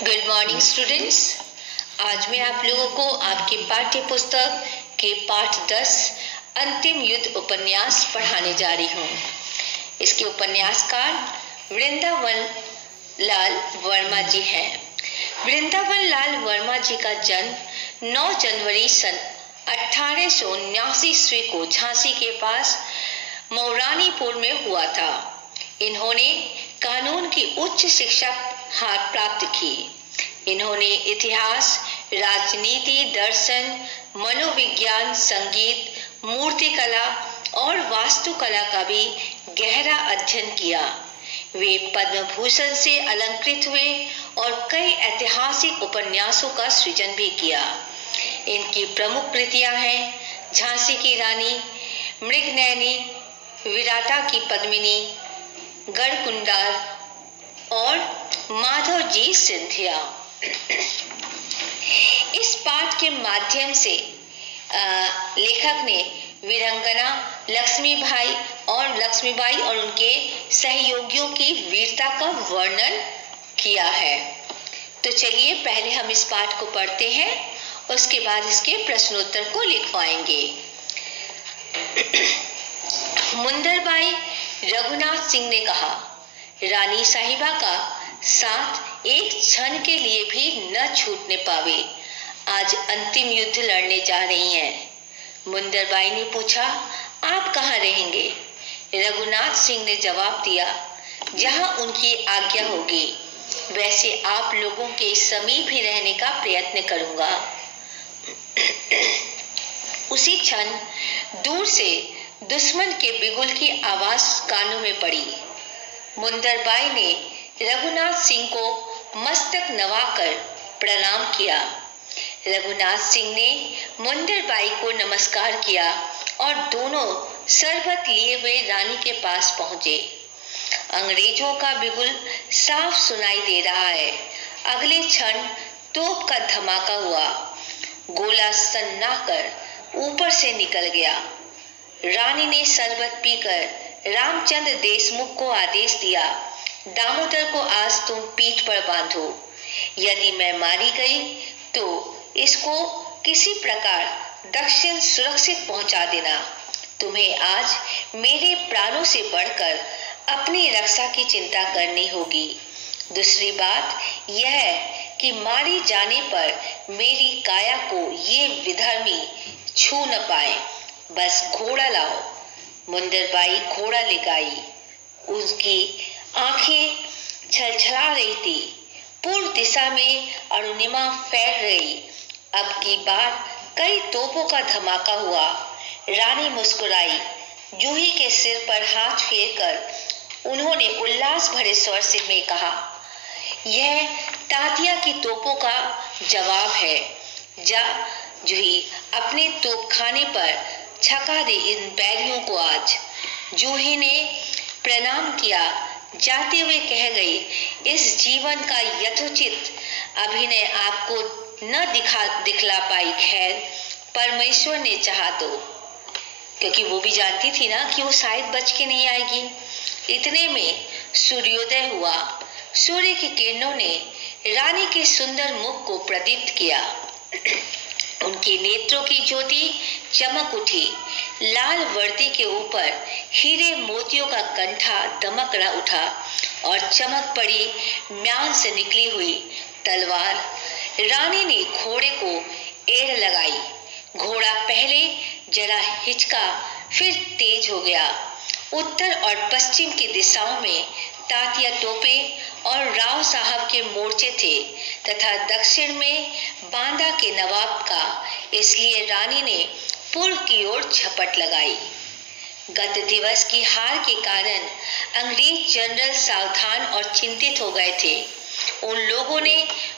Good morning students. आज मैं आप लोगों को आपके पाठ्य पुस्तक के पाठ 10 अंतिम युद्ध उपन्यास पढ़ाने जा रही हूँ। इसके उपन्यासकार वृंदावन लाल वर्मा जी हैं। वृंदावन लाल वर्मा जी का जन्म 9 जनवरी सन 1879 ईस्वी को झांसी के पास मौरानीपुर में हुआ था। इन्होंने कानून की उच्च शिक्षा प्राप्त की। इन्होंने इतिहास, राजनीति, दर्शन, मनोविज्ञान, संगीत, मूर्तिकला और वास्तुकला का भी गहरा अध्ययन किया। वे पद्म भूषण से अलंकृत हुए और कई ऐतिहासिक उपन्यासों का सृजन भी किया। इनकी प्रमुख कृतियां हैं झांसी की रानी, मृगनयनी, विराटा की पद्मिनी, गढ़कुंडार और माधव जी सिंधिया। इस पाठ के माध्यम से लेखक ने वीरांगना लक्ष्मीबाई और उनके सहयोगियों की वीरता का वर्णन किया है। तो चलिए पहले हम इस पाठ को पढ़ते हैं, उसके बाद इसके प्रश्नोत्तर को लिखवाएंगे। मुंदरबाई रघुनाथ सिंह ने कहा, रानी साहिबा का साथ एक क्षण के लिए भी न छूटने पावे। आज अंतिम युद्ध लड़ने जा रही हैं। मुंदरबाई ने पूछा, आप कहाँ रहेंगे? रघुनाथ सिंह ने जवाब दिया, जहाँ उनकी आज्ञा होगी वैसे आप लोगों के समीप ही रहने का प्रयत्न करूंगा। उसी क्षण दूर से दुश्मन के बिगुल की आवाज कानों में पड़ी। मुंदरबाई ने रघुनाथ सिंह को मस्तक नवाकर प्रणाम किया। रघुनाथ सिंह ने मुंदरबाई को नमस्कार किया और दोनों शरबत लिए हुए रानी के पास पहुंचे। अंग्रेजों का बिगुल साफ सुनाई दे रहा है। अगले क्षण तोप का धमाका हुआ। गोला सन्नाकर ऊपर से निकल गया। रानी ने शरबत पीकर रामचंद्र देशमुख को आदेश दिया, दामोदर को आज तुम पीठ पर बांधो। यदि मैं मारी गई तो इसको किसी प्रकार दक्षिण सुरक्षित पहुंचा देना। तुम्हें आज मेरे प्राणों से बढ़कर अपनी रक्षा की चिंता करनी होगी। दूसरी बात यह कि मारी जाने पर मेरी काया को ये विधर्मी छू न पाए। बस घोड़ा लाओ। मुंदरबाई घोड़ा ले आई। उसकी आंखें छलछला रही थी। पूर्व दिशा में अरुणिमा फैल रही। अब की बार कई तोपों का धमाका हुआ। रानी मुस्कुराई। जूही के सिर पर हाथ फेरकर उन्होंने उल्लास भरे स्वर से में कहा, यह तातिया की तोपों का जवाब है। जा जूही, अपने तोपखाने पर छका दे इन बैरियों को आज। जूही ने प्रणाम किया। जाते हुए कह गई, इस जीवन का यथोचित अभिनय आपको न दिखला पाई। खैर, परमेश्वर ने चाहा तो, क्योंकि वो भी जानती थी ना कि वो शायद बच के नहीं आएगी। इतने में सूर्योदय हुआ। सूर्य की किरणों ने रानी के सुंदर मुख को प्रदीप्त किया। उनके नेत्रों की ज्योति चमक उठी। लाल वर्दी के ऊपर हीरे मोतियों का कंठा दमक उठा और चमक पड़ी म्यान से निकली हुई तलवार। रानी ने घोड़े को एड़ लगाई। घोड़ा पहले जरा हिचका, फिर तेज हो गया। उत्तर और पश्चिम की दिशाओं में तातिया तोपे और राव साहब के मोर्चे थे तथा दक्षिण में बांदा के नवाब का। इसलिए रानी ने पूर्व की ओर झपट लगाई। गत दिवस की हार के कारण अंग्रेज जनरल सावधान और चिंतित हो गए थे। उन लोगों ने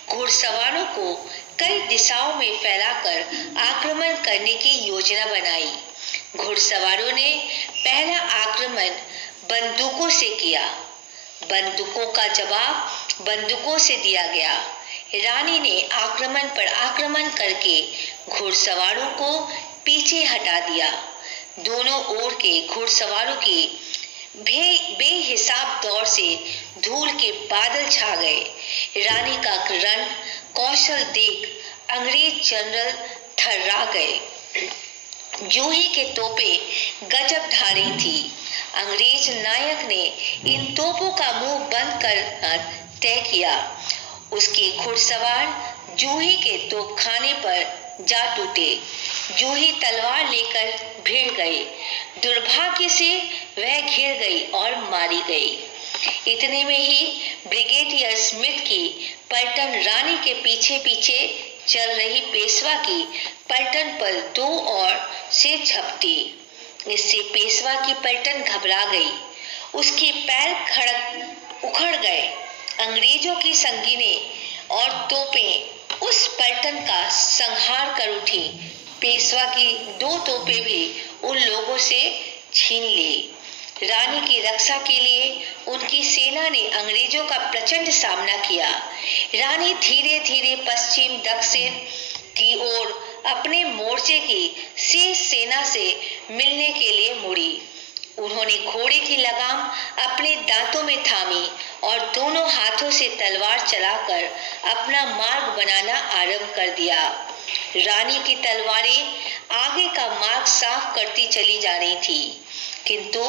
घुड़सवारों को कई दिशाओं में फैलाकर आक्रमण करने की योजना बनाई। घुड़सवारों ने पहला आक्रमण बंदूकों से किया। बंदूकों का जवाब बंदूकों से दिया गया। रानी ने आक्रमण पर आक्रमण करके घुड़सवारों को पीछे हटा दिया। दोनों ओर के घुड़सवारों की बेहिसाब दौड़ से धूल के बादल छा गए। रानी का रण कौशल देख अंग्रेज जनरल थर्रा गए। जूही के तोपें गजबधारी थी। अंग्रेज नायक ने इन तोपों का मुंह बंद करना तय किया। उसके घुड़सवार जूही के तोपखाने पर जा टूटे। जूही तलवार लेकर भिड़ गई। दुर्भाग्य से वह घिर गई और मारी गई। इतने में ही ब्रिगेडियर स्मिथ की पलटन रानी के पीछे पीछे चल रही पेशवा की पलटन पर दो ओर से झपटी। इससे पेशवा की पलटन घबरा गई। उसके पैर उखड़ गए। अंग्रेजों की संगीनें और तोपें उस पलटन का संहार कर उठी। पेशवा की दो तोपें भी उन लोगों से छीन ली। रानी की रक्षा के लिए उनकी सेना ने अंग्रेजों का प्रचंड सामना किया। रानी धीरे धीरे पश्चिम दक्षिण की ओर अपने मोर्चे की शेष सेना से मिलने के लिए मुड़ी। उन्होंने घोड़े की लगाम अपने दांतों में थामी और दोनों हाथों से तलवार चलाकर अपना मार्ग बनाना आरंभ कर दिया। रानी की तलवारें आगे का मार्ग साफ करती चली जा रही थी, किंतु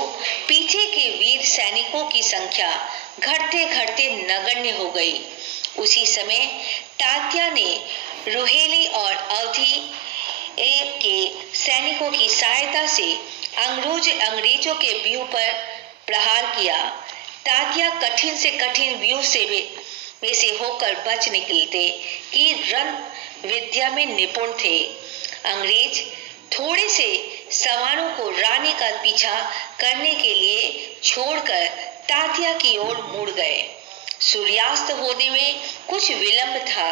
पीछे के वीर सैनिकों की संख्या घटते घटते नगण्य हो गई। उसी समय तात्या ने रोहेले और अवधि के सैनिकों की सहायता से अंग्रेजों के व्यूह पर प्रहार किया। तात्या कठिन से कठिन व्यूह में से होकर बच निकलते कि रण विद्या में निपुण थे। अंग्रेज थोड़े से सवारों को रानी का पीछा करने के लिए छोड़कर तात्या की ओर मुड़ गए। सूर्यास्त होने में कुछ विलंब था,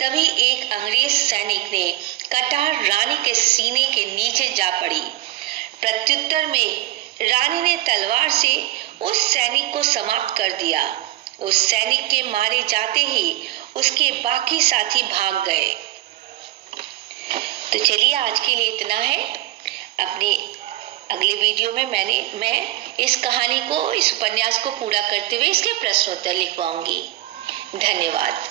तभी एक अंग्रेज सैनिक ने कटार रानी के सीने के नीचे जा पड़ी। प्रत्युत्तर में रानी ने तलवार से उस सैनिक को समाप्त कर दिया। उस सैनिक के मारे जाते ही उसके बाकी साथी भाग गए। तो चलिए आज के लिए इतना है। अपने अगले वीडियो में मैं इस कहानी को, इस उपन्यास को पूरा करते हुए इसके प्रश्नोत्तर लिखवाऊंगी। धन्यवाद।